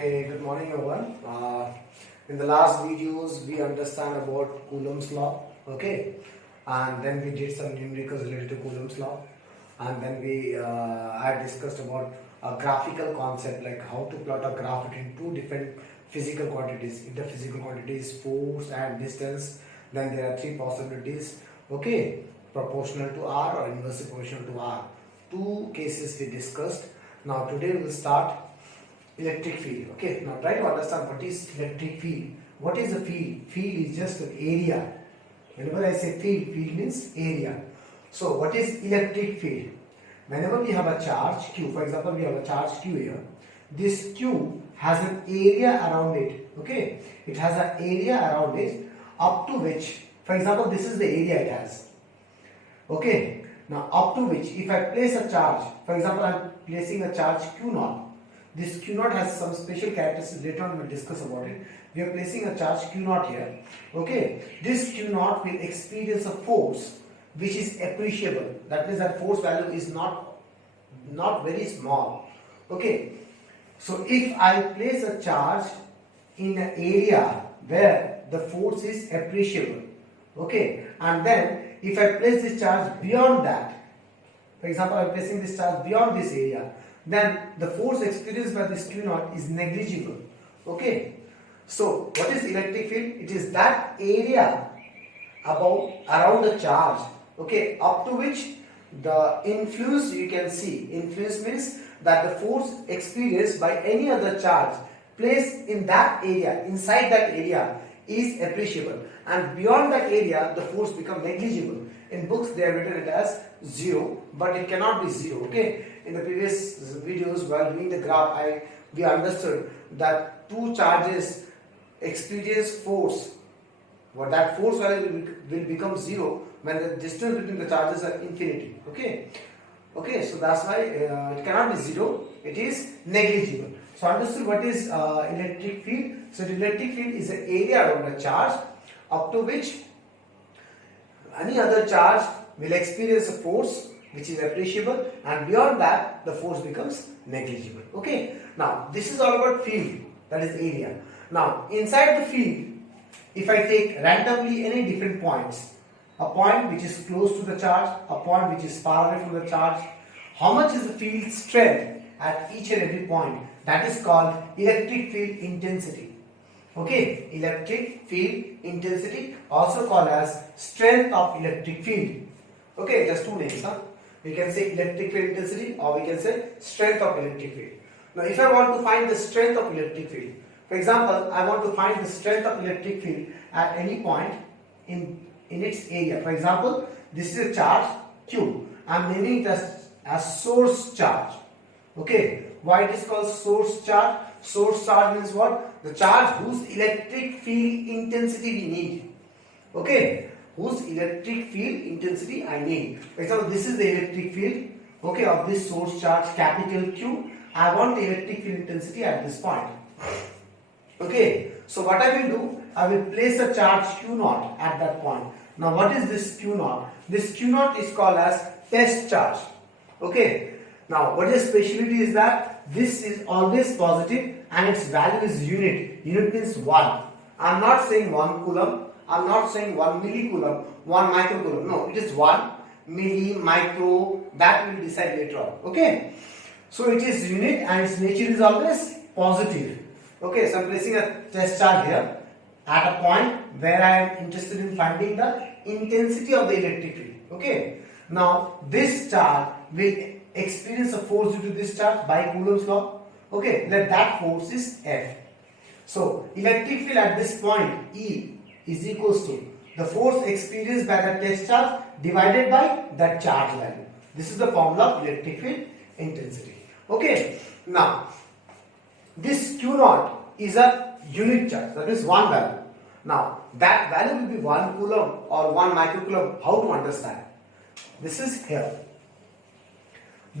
Okay, good morning everyone. In the last videos, we understand about Coulomb's law, okay, and then we did some numericals related to Coulomb's law, and then we had discussed about a graphical concept like how to plot a graph between two different physical quantities. If the physical quantity is force and distance, then there are three possibilities, okay, proportional to r or inversely proportional to r. Two cases we discussed. Now today we will start electric field. Okay, now try to understand what is electric field. What is the field? Field is just an area. Whenever I say field, field means area. So what is electric field? Whenever we have a charge q, for example we have a charge q here, this q has an area around it. Okay, it has an area around it up to which, for example, this is the area it has. Okay, now up to which if I place a charge, for example I am placing a charge q naught. This q naught has some special characteristics, later on we will discuss about it. We are placing a charge q naught here. Okay, this q naught will experience a force which is appreciable. That means that force value is not very small. Okay, so if I place a charge in an area where the force is appreciable, okay, and then if I place this charge beyond that, for example I am placing this charge beyond this area, then the force experienced by this q naught is negligible. Okay, so what is electric field? It is that area around the charge, okay, up to which the influence, you can see, influence means that the force experienced by any other charge placed in that area, inside that area, is appreciable, and beyond that area the force becomes negligible. In books they have written it as 0, but it cannot be 0. Okay, in the previous videos while doing the graph, we understood that two charges experience force. What that force value will become 0 when the distance between the charges are infinity. Okay, so that's why it cannot be 0. It is negligible. So understood what is electric field. So the electric field is an area around a charge up to which any other charge will experience a force which is appreciable, and beyond that the force becomes negligible. Okay, now this is all about field, that is area. Now inside the field, if I take randomly any different points, a point which is close to the charge, a point which is far away from the charge, how much is the field strength at each and every point? That is called electric field intensity. Okay, electric field intensity, also called as strength of electric field. Okay, just two names. We can say electric field intensity, or we can say strength of electric field. Now if I want to find the strength of electric field, for example I want to find the strength of electric field at any point in its area. For example, this is a charge q. I am naming it as source charge. Okay, why it is called source charge? Source charge means what? The charge whose electric field intensity we need. Okay, whose electric field intensity I need. For example, this is the electric field, okay, of this source charge capital Q. I want the electric field intensity at this point. Okay, so what I will do, I will place a charge q naught at that point. Now what is this q naught? This q naught is called as test charge. Okay, now what is speciality is that this is always positive and its value is unit. Unit means 1. I am not saying 1 coulomb, I am not saying 1 millicoulomb, 1 microcoulomb. No, it is 1 milli, micro, that we will decide later on. Okay, so it is unit and its nature is always positive. Okay, so I am placing a test charge here at a point where I am interested in finding the intensity of the electric field. Okay, now this charge will experience a force due to this charge by Coulomb's law. Okay, let that force is F. So electric field at this point E is equals to the force experienced by the test charge divided by that charge value. This is the formula of electric field intensity. Okay, now this q naught is a unit charge, that is one value. Now that value will be 1 coulomb or 1 microcoulomb. How to understand? This is here.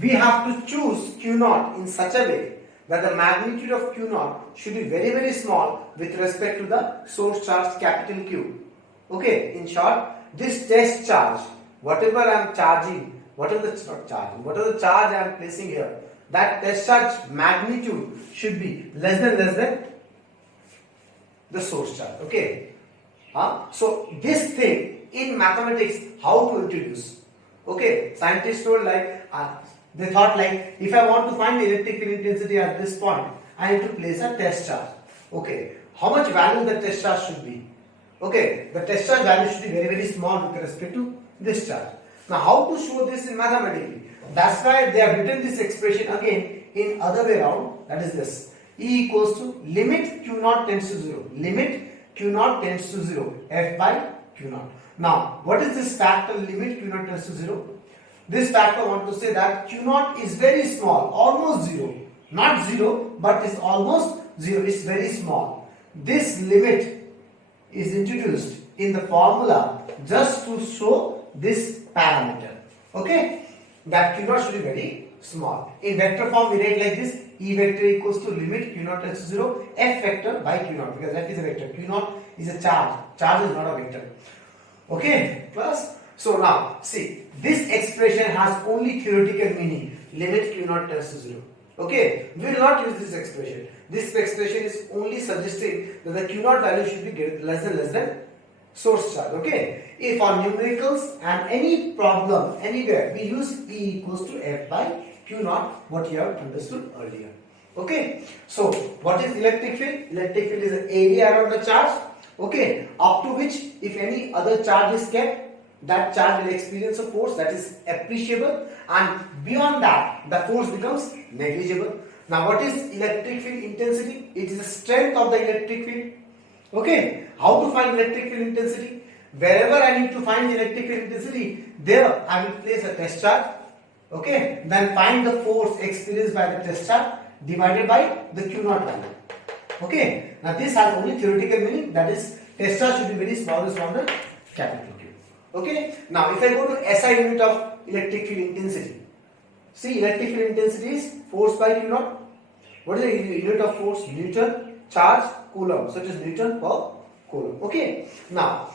We have to choose q naught in such a way that the magnitude of q naught should be very, very small with respect to the source charge capital Q. Okay, in short, this test charge, whatever I am charging, whatever the charge I am placing here, that test charge magnitude should be less than the source charge. Okay. So this thing in mathematics, how to introduce? Okay, scientists told like they thought like if I want to find the electric field intensity at this point, I need to place a test charge. Okay, how much value the test charge should be? Okay, the test charge value should be very small with respect to this charge. Now, how to show this in mathematically? That's why they have written this expression again in other way around. That is this: E equals to limit Q naught tends to 0. Limit Q naught tends to 0. F by Q naught. Now, what is this factor limit Q naught tends to 0? This factor want to say that Q naught is very small, almost 0. Not 0, but is almost 0. It's very small. This limit is introduced in the formula just to show this parameter. Okay? That Q naught should be very small. In vector form, we write like this: E vector equals to limit Q naught tends to 0, F vector by Q naught, because F is a vector, Q naught is a charge. Charge is not a vector. Okay, plus, so now see, this expression has only theoretical meaning: limit Q naught tends to 0. Okay, we will not use this expression. This expression is only suggesting that the Q naught value should be less than source charge. Okay, if on numericals and any problem anywhere, we use E equals to F by Q naught, what you have understood earlier. Okay, so what is electric field? Electric field is the area around the charge. Okay, up to which if any other charge is kept, that charge will experience a force that is appreciable, and beyond that the force becomes negligible. Now, what is electric field intensity? It is the strength of the electric field. Okay, how to find electric field intensity? Wherever I need to find the electric field intensity, there I will place a test charge. Okay, then find the force experienced by the test charge divided by the Q naught value. Okay, now this has only theoretical meaning, that is test charge should be very small, smaller than capital Q. Okay, now if I go to SI unit of electric field intensity, see, electric field intensity is force by Q naught. What is the unit of force? Newton, charge, coulomb. So it is Newton per coulomb. Okay, now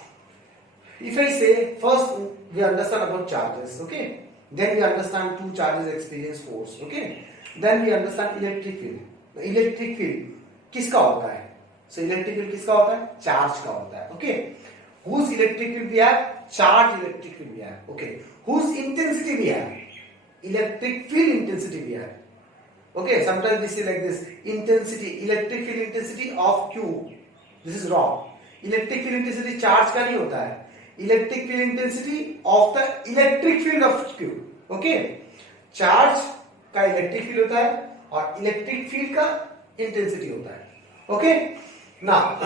if I say first we understand about charges, okay, then we understand two charges experience force, okay, then we understand electric field. The electric field किसका होता है? So electric field किसका होता है? Charge का होता है. Okay, whose electric field we have? Charge electric field we have. Okay, whose intensity we have? Electric field intensity we have. Okay, sometimes we say like this: intensity, electric field intensity of Q. This is wrong. Electric field intensity charge का नहीं होता है. Electric field intensity of the electric field of Q. Okay, charge का electric field होता है और electric field का intensity होता है. Okay, now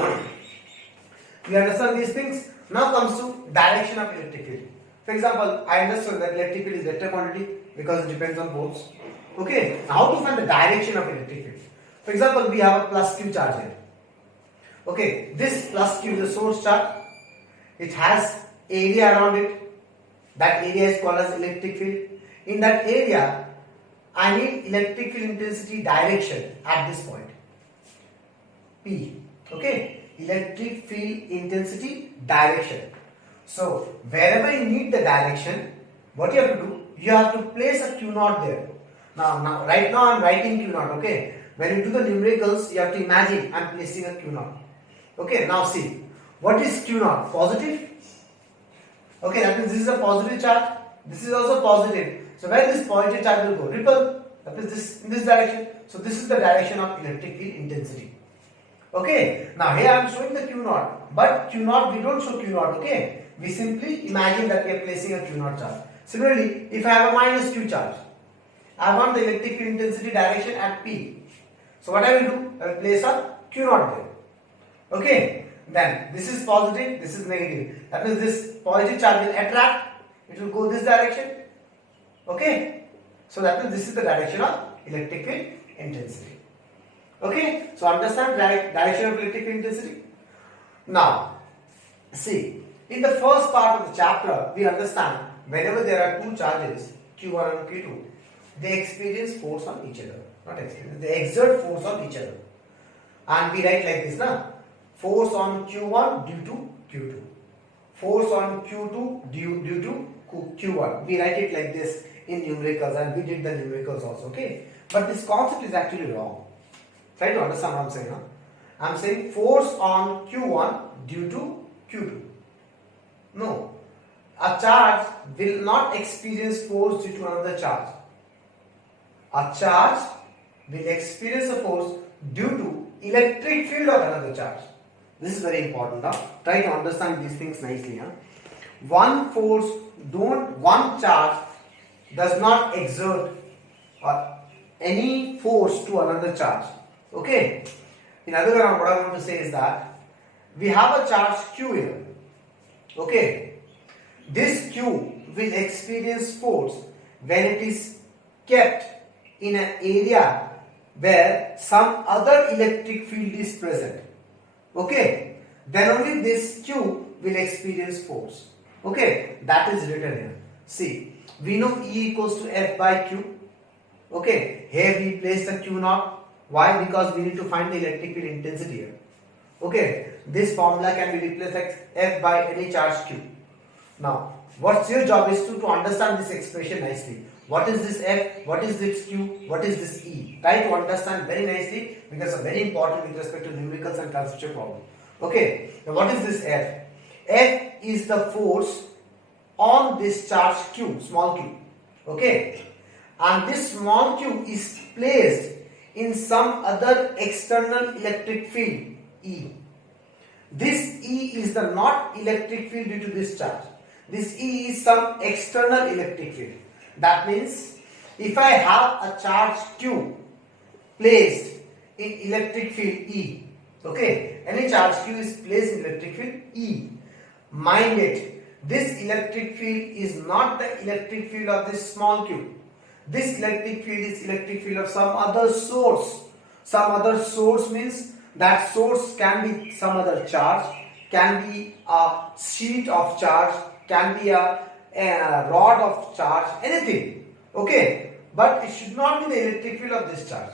we understand these things. Now comes to direction of electric field. For example, I understood that electric field is vector quantity because it depends on volts. Okay, now how to find the direction of electric field? For example, we have a plus Q charge here. Okay, this plus Q is a source charge. It has area around it. That area is called as electric field. In that area, I need electric field intensity direction at this point. P. Okay, electric field intensity direction. So wherever you need the direction, what you have to do? You have to place a Q naught there. Now, right now I am writing Q naught. Okay, when you do the numericals, you have to imagine I am placing a Q naught. Okay, now see, what is Q naught? Positive. Okay, that means this is a positive charge. This is also positive. So where this positive charge will go? Ripple. That means this in this direction. So this is the direction of electric field intensity. Okay, now here I am showing the Q naught, but Q naught we don't show Q naught. Okay, we simply imagine that we are placing a Q naught charge. Similarly, if I have a minus Q charge, I want the electric field intensity direction at P. So what I will do? I will place a Q naught there. Okay, then this is positive, this is negative. That means this positive charge will attract, it will go this direction. Okay, so that means this is the direction of electric field intensity. Okay, so understand direction of electric field intensity. Now, see, in the first part of the chapter, we understand whenever there are two charges, Q1 and Q2, they experience force on each other. Not experience, they exert force on each other. And we write like this, na? Force on Q1 due to Q2. Force on Q2 due to Q1. We write it like this in numericals, and we did the numericals also, okay? But this concept is actually wrong. Try to understand what I'm saying. Huh? I'm saying force on Q1 due to Q2. No. A charge will not experience force due to another charge. A charge will experience a force due to electric field of another charge. This is very important. Huh? Try to understand these things nicely. Huh? One charge does not exert any force to another charge. Okay. In other words, what I want to say is that we have a charge Q here. Okay. This Q will experience force when it is kept in an area where some other electric field is present. Okay. Then only this Q will experience force. Okay. That is written here. See, we know E equals to F by Q. Okay. Here we place the Q naught. Why? Because we need to find the electric field intensity here. Okay. This formula can be replaced like F by any charge Q. Now, what's your job is to understand this expression nicely. What is this F? What is this Q? What is this E? Try to understand very nicely because it's very important with respect to numericals and conceptual problem. Okay. Now, what is this F? F is the force on this charge Q, small q. Okay. And this small q is placed in some other external electric field, E. This E is the not electric field due to this charge. This E is some external electric field. That means if I have a charge Q placed in electric field E, okay, any charge Q is placed in electric field E. Mind it, this electric field is not the electric field of this small q. This electric field is electric field of some other source. Some other source means that source can be some other charge, can be a sheet of charge, can be a rod of charge, anything. Okay, but it should not be the electric field of this charge.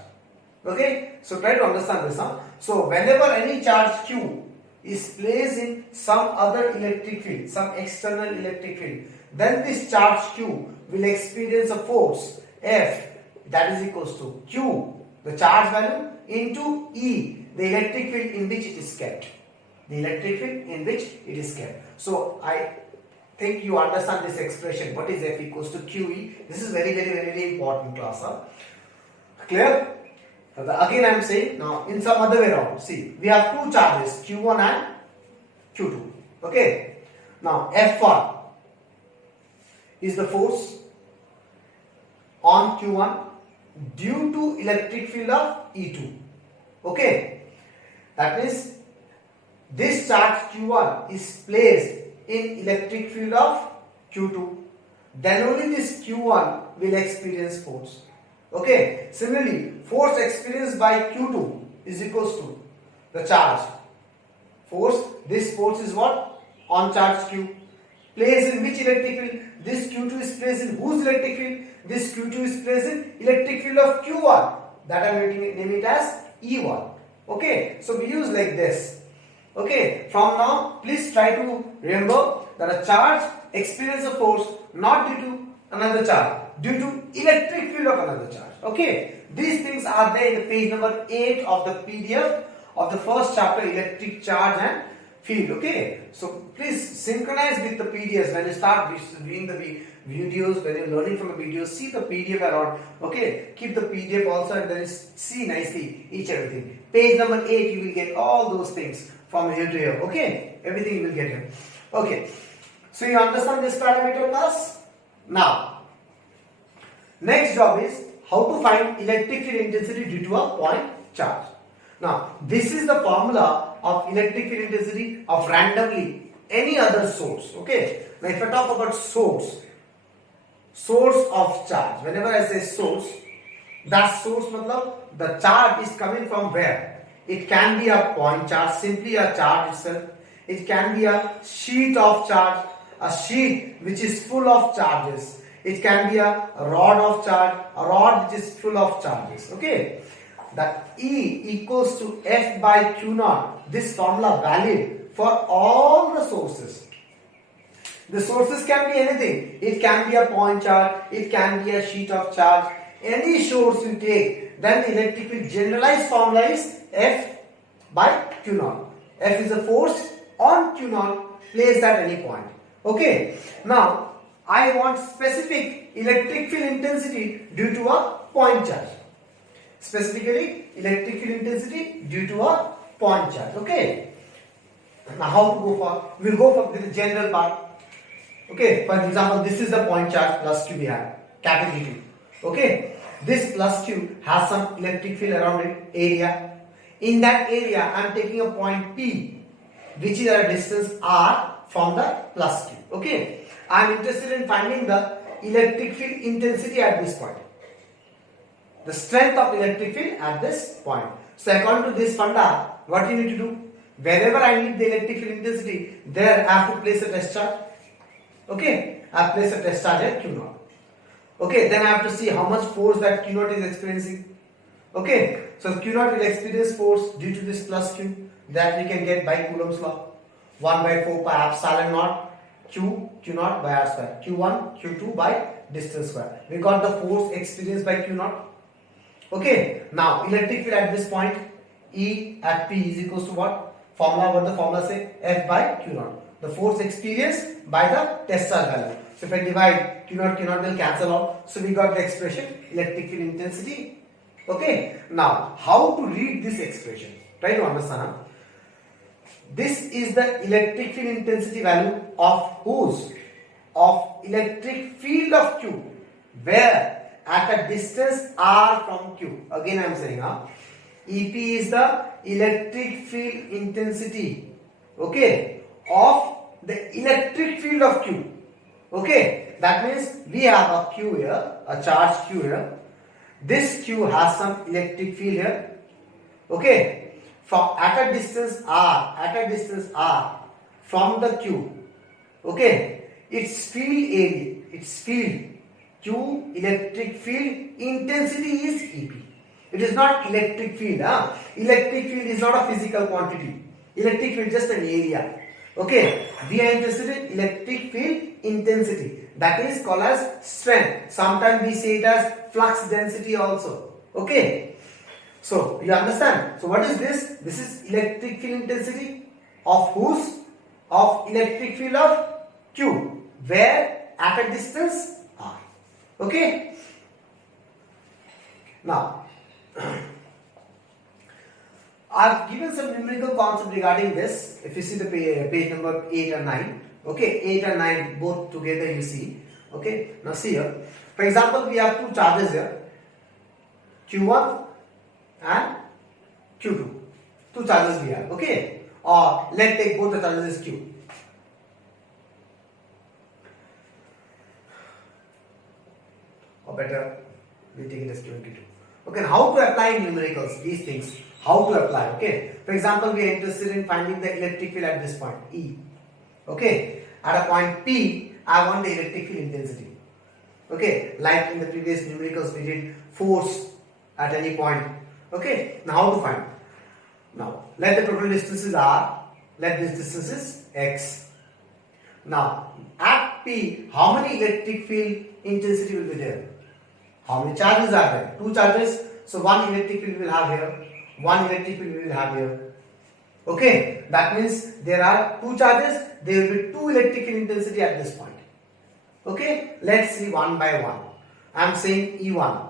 Okay, so try to understand this. So whenever any charge Q is placed in some other electric field, some external electric field, then this charge Q will experience a force F, that is equals to Q, the charge value, into E, the electric field in which it is kept. The electric field in which it is kept. So I think you understand this expression. What is F equals to QE? This is very important, class. Clear? Again I am saying now in some other way around. See, we have two charges, Q1 and Q2. Okay. Now F1 is the force on Q1 due to electric field of E2. Okay. That means this charge Q1 is placed in electric field of Q2. Then only this Q1 will experience force. Okay. Similarly, force experienced by Q2 is equals to the charge. Force, this force is what? On charge Q. Placed in which electric field? This Q2 is placed in whose electric field? This Q2 is placed in electric field of Q1. That I am naming it as E1. Okay. So we use like this. Okay. From now, please try to remember that a charge experiences a force not due to another charge, due to electric field of another charge. Okay. These things are there in the page number 8 of the PDF of the first chapter, electric charge and field. Okay. So please synchronize with the PDFs when you start viewing the videos, when you're learning from the videos, see the PDF around. Okay. Keep the PDF also and then see nicely each everything. Page number 8, you will get all those things from here to here. Okay. Everything you will get here. Okay. So you understand this parameter, class? Now, next job is how to find electric field intensity due to a point charge. Now, this is the formula of electric field intensity of randomly any other source. Okay. Now, if I talk about source of charge, whenever I say source, that source matlab the charge is coming from where? It can be a point charge, simply a charge itself. It can be a sheet of charge, a sheet which is full of charges. It can be a rod of charge, a rod which is full of charges. Okay. That E equals to F by Q naught. This formula valid for all the sources. The sources can be anything. It can be a point charge, it can be a sheet of charge. Any source you take, then the electric field generalized formula is F by Q naught. F is the force on Q naught placed at any point. Okay. Now I want specific electric field intensity due to a point charge. Specifically electric field intensity due to a point charge. Okay. Now how to go for? We will go for the general part. Okay. For example, this is the point charge plus Q we have, capital Q. Okay. This plus Q has some electric field around it, area. In that area, I am taking a point P, which is at a distance R from the plus Q. Okay. I am interested in finding the electric field intensity at this point. The strength of electric field at this point. So according to this funda, what you need to do? Wherever I need the electric field intensity, there I have to place a test charge. Okay. I have placed a test charge at Q naught. Okay. Then I have to see how much force that Q naught is experiencing. Okay. So Q naught will experience force due to this plus Q that we can get by Coulomb's law. 1 by 4 pi epsilon naught Q naught by R square. Q1, Q2 by distance square. We got the force experienced by Q naught. Okay. Now electric field at this point, E at P is equals to what? Formula, what the formula say? F by Q naught. The force experienced by the test charge value. So if I divide Q naught will cancel out. So we got the expression electric field intensity. Okay. Now how to read this expression? Try to understand. Huh? This is the electric field intensity value of whose? Of electric field of Q. Where? At a distance R from Q. Again I am saying, EP is the electric field intensity, okay, of the electric field of Q. Okay, that means we have a Q here, a charge Q here. This Q has some electric field here. Okay, from at a distance R from the Q. Okay, its field area, its field Q electric field intensity is EP. It is not electric field. Electric field is not a physical quantity. Electric field is just an area. Okay, we are interested in electric field intensity. That is called as strength. Sometimes we say it as flux density also. Okay, so you understand. So what is this? This is electric field intensity of whose? Of electric field of Q. Where? At a distance R. Okay. Now I have given some numerical concept regarding this. If you see the page number 8 and 9, okay, 8 and 9 both together you see. Okay, now see here. For example, we have two charges here, Q1 and Q2. Two charges we have. Okay, or let's take both the charges as Q. Or better, we take it as Q and Q2. Okay, how to apply numericals, these things, how to apply, okay. For example, we are interested in finding the electric field at this point, E. Okay, at a point P, I want the electric field intensity. Okay, like in the previous numericals, we did force at any point. Okay, now how to find? Now, let the total distance is R, let this distance is X. Now, at P, how many electric field intensity will be there? How many charges are there? Two charges. So one electric field we will have here, one electric field we will have here. Okay, that means there are two charges, there will be two electric field intensity at this point. Okay, let's see one by one. I am saying E1,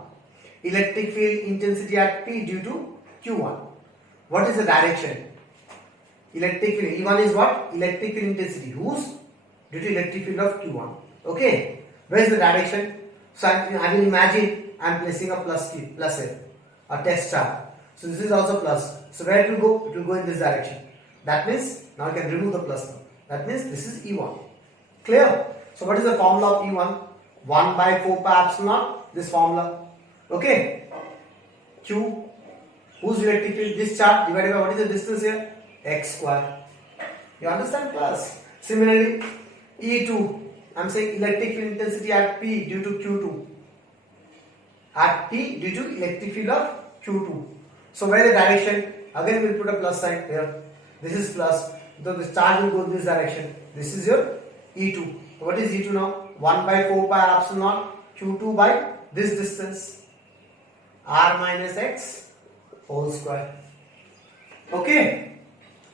electric field intensity at P due to Q1. What is the direction? Electric field, E1 is what? Electric field intensity, whose? Due to electric field of Q1. Okay, where is the direction? So I will imagine I am placing a plus here, a test charge. So this is also plus. So where it will go? It will go in this direction. That means now I can remove the plus now. That means this is E1. Clear? So what is the formula of E1? 1 by 4 pi epsilon, this formula. Okay. Q, whose electric field? This charge divided by what is the distance here? X square. You understand? Plus. Similarly, E2. I am saying electric field intensity at P due to Q2. At P due to electric field of Q2. So where the direction? Again we will put a plus sign here. This is plus. So this charge will go in this direction. This is your E2. What is E2 now? 1 by 4 pi epsilon naught Q2 by this distance r minus x whole square. Okay,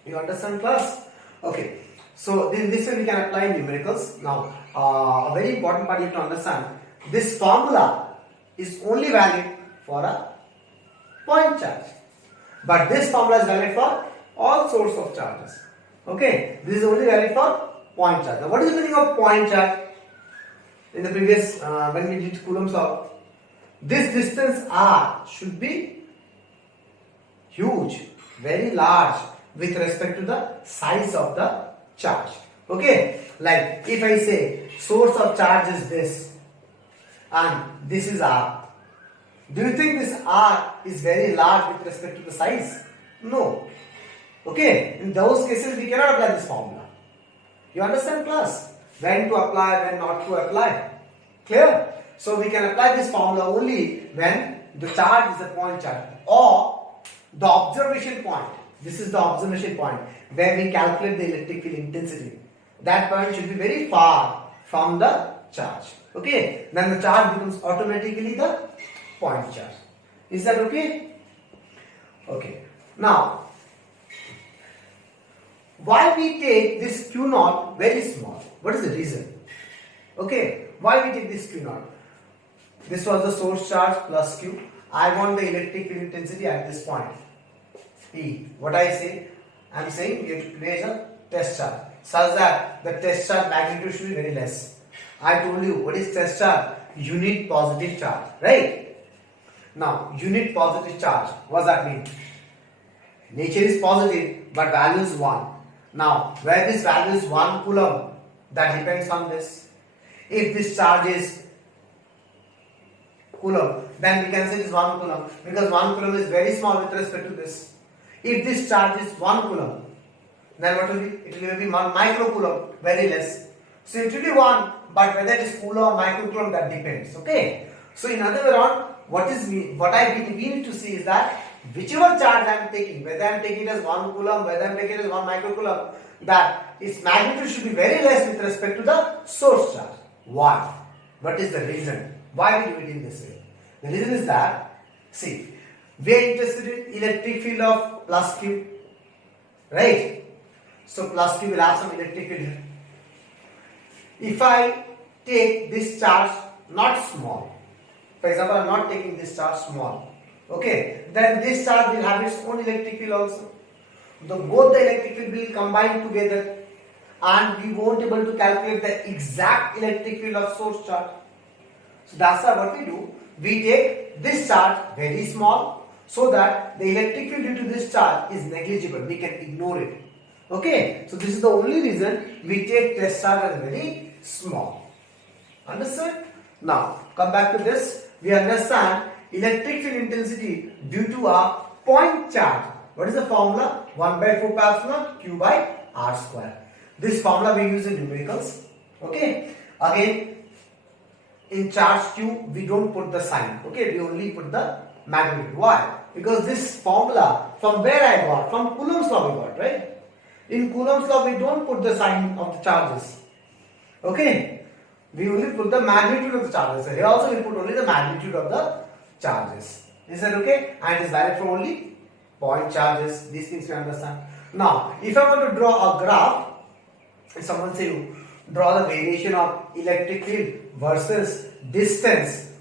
you understand class? Okay, so in this way we can apply numericals. Now a very important part you have to understand, this formula is only valid for a point charge, but this formula is valid for all sorts of charges. Okay, this is only valid for point charge. Now what is the meaning of point charge? In the previous when we did Coulomb's law, this distance r should be huge, very large with respect to the size of the charge. Okay, like if I say source of charge is this and this is r, do you think this r is very large with respect to the size? No. Okay, in those cases we cannot apply this formula. You understand class? When to apply, when not to apply. Clear? So we can apply this formula only when the charge is a point charge or the observation point. This is the observation point where we calculate the electric field intensity. That point should be very far from the charge. Okay? Then the charge becomes automatically the point charge. Is that okay? Okay. Now, why we take this Q naught very small? What is the reason? Okay, why we take this Q naught? This was the source charge plus Q. I want the electric field intensity at this point. E. What I say? I am saying we have to place a test charge such that the test charge magnitude should be very less. I told you what is test charge? Unit positive charge, right? Now, unit positive charge, what does that mean? Nature is positive but value is 1. Now, where this value is 1 coulomb, that depends on this. If this charge is coulomb, then we can say it is 1 coulomb because 1 coulomb is very small with respect to this. If this charge is 1 coulomb, then what will be? It will be 1 microcoulomb, very less. So it will be 1, but whether it is coulomb or microcoulomb, that depends. Okay. So in other way around, we need to see is that whichever charge I am taking, whether I am taking it as 1 coulomb, whether I am taking it as 1 microcoulomb, that its magnitude should be very less with respect to the source charge. Why? What is the reason? Why we do it in this way? The reason is that, see, we are interested in electric field of plus Q, right? So plus Q will have some electric field here. If I take this charge not small, for example, I am not taking this charge small, okay, then this charge will have its own electric field also. Both the electric field will combine together and we won't be able to calculate the exact electric field of source charge. So that's why what we do, we take this charge very small so that the electric field due to this charge is negligible, we can ignore it. Okay, so this is the only reason we take test charge as very small. Understood? Now come back to this. We understand electric field intensity due to a point charge. What is the formula? 1 by 4 pi epsilon Q by R square. This formula we use in numericals. Okay. Again, in charge Q we don't put the sign. Okay, we only put the magnitude. Why? Because this formula from where I got? From Coulomb's law we got, right? In Coulomb's law we don't put the sign of the charges. Okay. We only put the magnitude of the charges. So here also we put only the magnitude of the charges. Is that okay? And it is valid for only point charges. These things we understand. Now, if I want to draw a graph, if someone say you draw the variation of electric field versus distance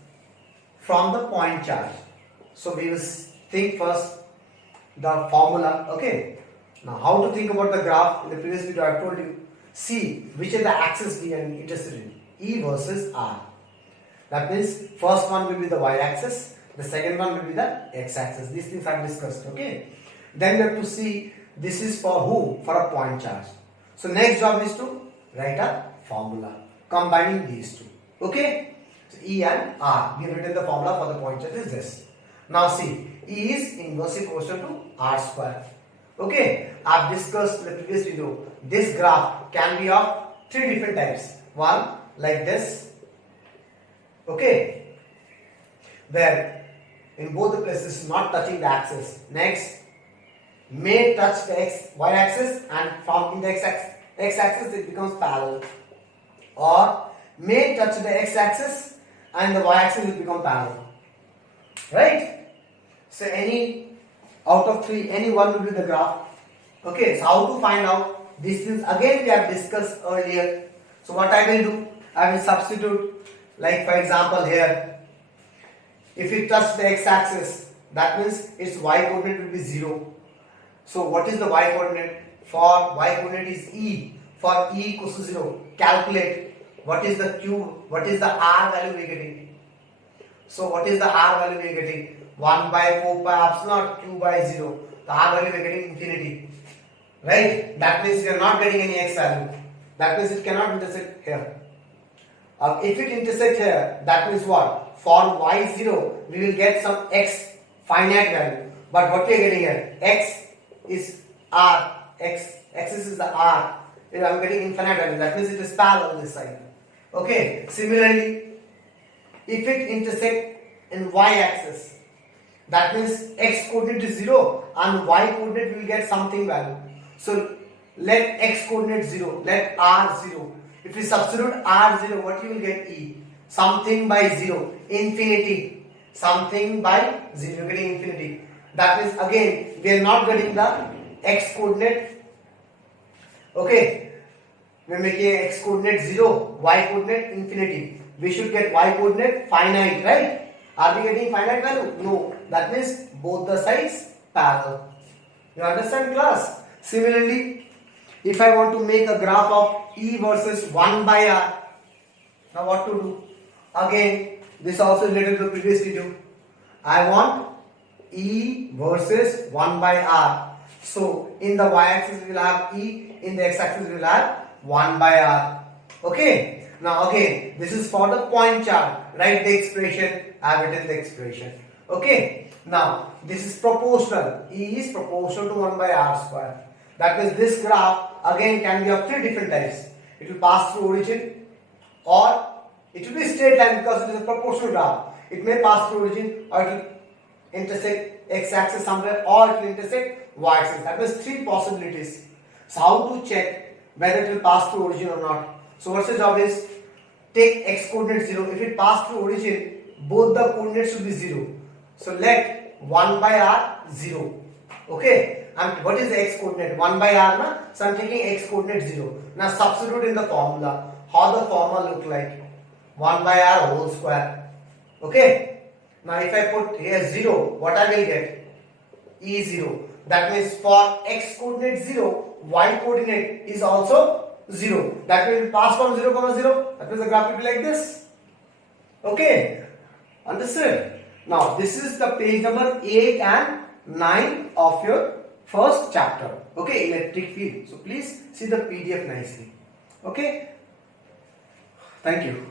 from the point charge. So we will think first the formula. Okay. Now, how to think about the graph? In the previous video I told you. See which are the axes we are interested in. E versus R. That means first one will be the y-axis, the second one will be the x-axis. These things I have discussed. Okay. Then we have to see this is for whom? For a point charge. So next job is to write a formula combining these two. Okay. So E and R. We have written the formula for the point charge is this. Now see, E is inversely proportional to R square. Okay. I have discussed in the previous video. This graph can be of 3 different types. One like this. Okay. Where in both the places not touching the axis. Next, may touch the y axis and from in the x axis it becomes parallel. or may touch the x-axis and the y-axis will become parallel. Right? So any out of three, any one will be the graph. Okay, so how to find out? These things again we have discussed earlier. So what I will do? I will substitute, like for example here, if it touches the x-axis, that means its y-coordinate will be 0. So what is the y-coordinate? For y-coordinate is e. For e equals to 0, calculate what is the q, what is the r value we are getting. So what is the r value we are getting? 1 by 4 pi epsilon q by 0. The r value we are getting infinity. Right? That means we are not getting any x value. That means it cannot intersect here. If it intersects here, that means what? For y0, we will get some x finite value. But what we are getting here? X is r. X axis is the r. I am getting infinite value. That means it is parallel this side. Okay. Similarly, if it intersect in y-axis, that means x coordinate is 0 and y coordinate will get something value. So let x coordinate 0, let r 0. If we substitute r 0, what you will get? E. Something by 0, infinity. Something by 0, you are getting infinity. That means again we are not getting the x coordinate. Okay, we are making x coordinate 0, y coordinate infinity. We should get y coordinate finite, right? Are we getting finite value? No. That means both the sides parallel. You understand, class? Similarly, if I want to make a graph of E versus 1 by R, now what to do? Again, this also related to the previous video. I want E versus 1 by R. So, in the y-axis we will have E, in the x-axis we will have 1 by R. Okay? Now again, this is for the point chart. Write the expression, I have written the expression. Okay? Now, this is proportional. E is proportional to 1 by R square. That means this graph again can be of three different types. It will pass through origin, or it will be straight line because it is a proportional graph. It may pass through origin, or it will intersect x-axis somewhere, or it will intersect y-axis. That means three possibilities. So how to check whether it will pass through origin or not? So what's the job is? Take x coordinate 0. If it pass through origin, both the coordinates should be 0. So let 1 by r 0. Okay. And what is the x coordinate? 1 by r, na? So I am taking x coordinate 0. Now substitute in the formula. How the formula look like? 1 by r whole square. Okay. Now if I put here 0, what I will get? E 0. That means for x coordinate 0, y coordinate is also 0. That will pass from 0, 0. That means the graph will be like this. Okay. Understood? Now this is the page number 8 and 9 of your first chapter. Okay, electric field. So please see the PDF nicely. Okay. Thank you.